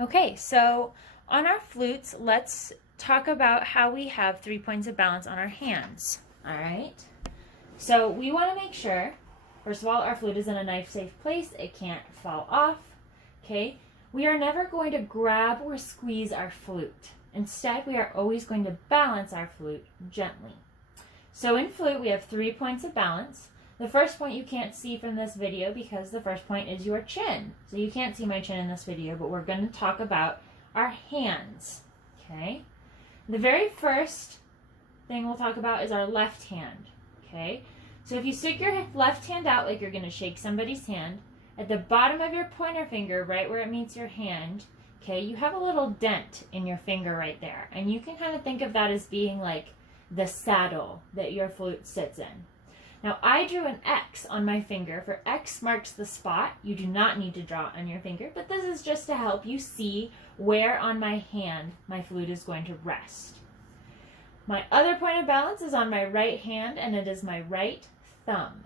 Okay, so on our flutes, let's talk about how we have 3 points of balance on our hands. All right, so we want to make sure, first of all, our flute is in a knife-safe place. It can't fall off. Okay, we are never going to grab or squeeze our flute. Instead, we are always going to balance our flute gently. So in flute, we have 3 points of balance. The first point you can't see from this video because the first point is your chin. So you can't see my chin in this video, but we're going to talk about our hands. Okay? The very first thing we'll talk about is our left hand. Okay? So if you stick your left hand out like you're going to shake somebody's hand, at the bottom of your pointer finger, right where it meets your hand, okay, you have a little dent in your finger right there. And you can kind of think of that as being like the saddle that your flute sits in. Now, I drew an X on my finger. For X marks the spot. You do not need to draw it on your finger, but this is just to help you see where on my hand my flute is going to rest. My other point of balance is on my right hand, and it is my right thumb.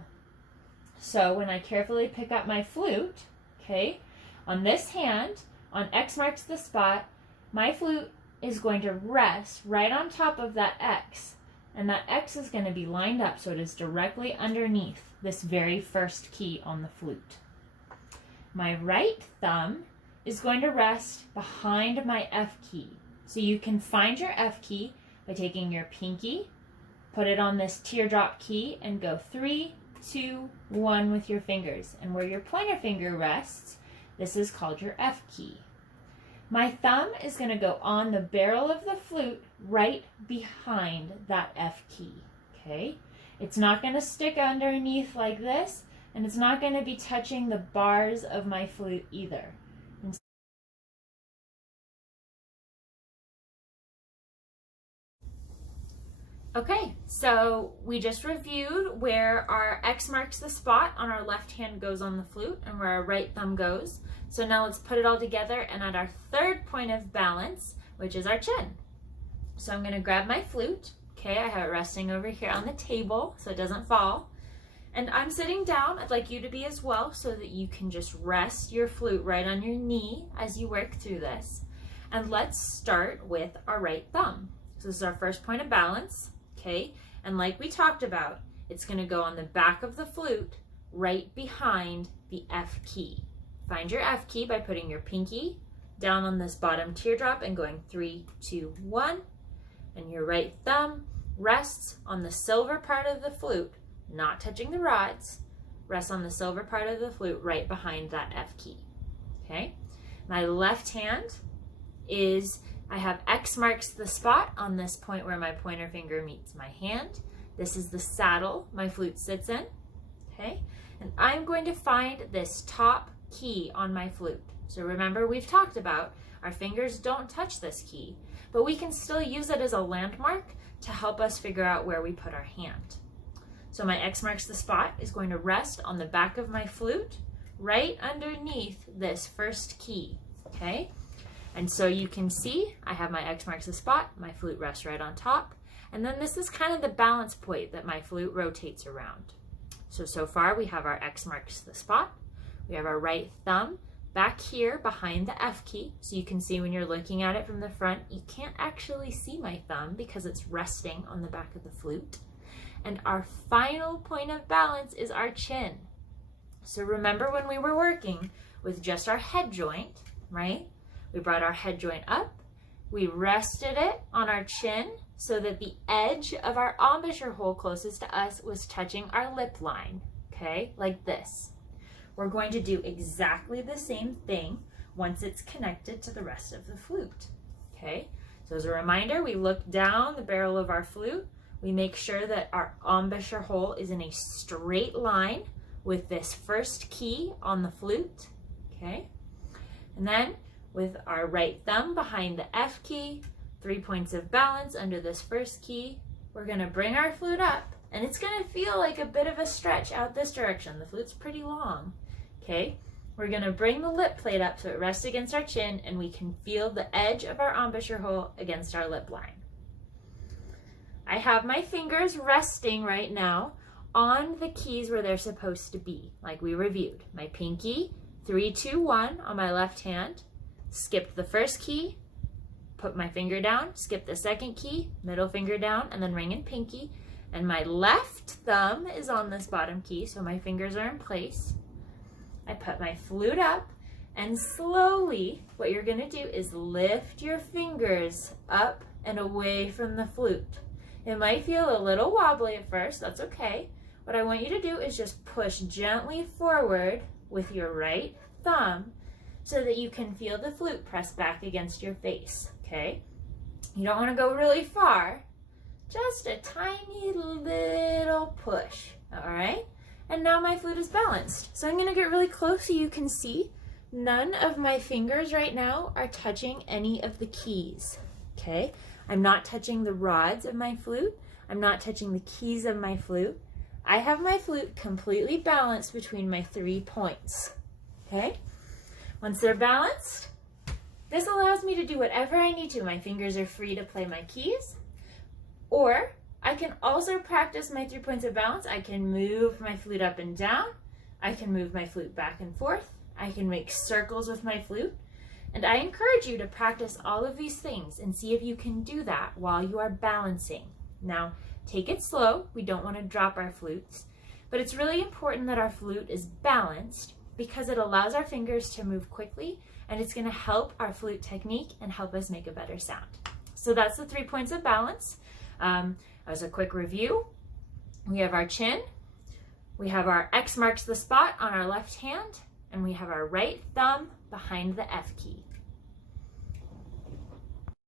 So when I carefully pick up my flute, okay, on this hand, on X marks the spot, my flute is going to rest right on top of that X. And that X is going to be lined up so it is directly underneath this very first key on the flute. My right thumb is going to rest behind my F key. So you can find your F key by taking your pinky, put it on this teardrop key, and go 3, 2, 1 with your fingers. And where your pointer finger rests, this is called your F key. My thumb is going to go on the barrel of the flute right behind that F key, okay? It's not going to stick underneath like this, and it's not going to be touching the bars of my flute either. Okay, so we just reviewed where our X marks the spot on our left hand goes on the flute and where our right thumb goes. So now let's put it all together and at our third point of balance, which is our chin. So I'm going to grab my flute. Okay, I have it resting over here on the table so it doesn't fall. And I'm sitting down. I'd like you to be as well so that you can just rest your flute right on your knee as you work through this. And let's start with our right thumb. So this is our first point of balance. Okay, and like we talked about, it's going to go on the back of the flute right behind the F key. Find your F key by putting your pinky down on this bottom teardrop and going 3, 2, 1. And your right thumb rests on the silver part of the flute, not touching the rods, rests on the silver part of the flute right behind that F key. Okay, my left hand is, I have X marks the spot on this point where my pointer finger meets my hand. This is the saddle my flute sits in, okay? And I'm going to find this top key on my flute. So remember, we've talked about our fingers don't touch this key, but we can still use it as a landmark to help us figure out where we put our hand. So my X marks the spot is going to rest on the back of my flute right underneath this first key, okay? And so you can see I have my X marks the spot, my flute rests right on top, and then this is kind of the balance point that my flute rotates around. So far we have our X marks the spot, we have our right thumb back here behind the F key, so you can see when you're looking at it from the front, you can't actually see my thumb because it's resting on the back of the flute. And our final point of balance is our chin. So remember when we were working with just our head joint, right? We brought our head joint up, we rested it on our chin so that the edge of our embouchure hole closest to us was touching our lip line, okay, like this. We're going to do exactly the same thing once it's connected to the rest of the flute, okay? So as a reminder, we look down the barrel of our flute, we make sure that our embouchure hole is in a straight line with this first key on the flute, okay? And then with our right thumb behind the F key, 3 points of balance under this first key, we're going to bring our flute up, and it's going to feel like a bit of a stretch out this direction. The flute's pretty long, okay? We're going to bring the lip plate up so it rests against our chin, and we can feel the edge of our embouchure hole against our lip line. I have my fingers resting right now on the keys where they're supposed to be, like we reviewed. My pinky, 3, 2, 1 on my left hand, skipped the first key, put my finger down, skip the second key, middle finger down, and then ring and pinky. And my left thumb is on this bottom key, so my fingers are in place. I put my flute up, and slowly, what you're gonna do is lift your fingers up and away from the flute. It might feel a little wobbly at first, that's okay. What I want you to do is just push gently forward with your right thumb so that you can feel the flute press back against your face, okay? You don't wanna go really far, just a tiny little push, all right? And now my flute is balanced. So I'm gonna get really close so you can see none of my fingers right now are touching any of the keys, okay? I'm not touching the rods of my flute. I'm not touching the keys of my flute. I have my flute completely balanced between my 3 points, okay? Once they're balanced, this allows me to do whatever I need to. My fingers are free to play my keys, or I can also practice my 3 points of balance. I can move my flute up and down. I can move my flute back and forth. I can make circles with my flute. And I encourage you to practice all of these things and see if you can do that while you are balancing. Now, take it slow. We don't want to drop our flutes, but it's really important that our flute is balanced because it allows our fingers to move quickly, and it's going to help our flute technique and help us make a better sound. So that's the 3 points of balance. As a quick review, we have our chin, we have our X marks the spot on our left hand, and we have our right thumb behind the F key.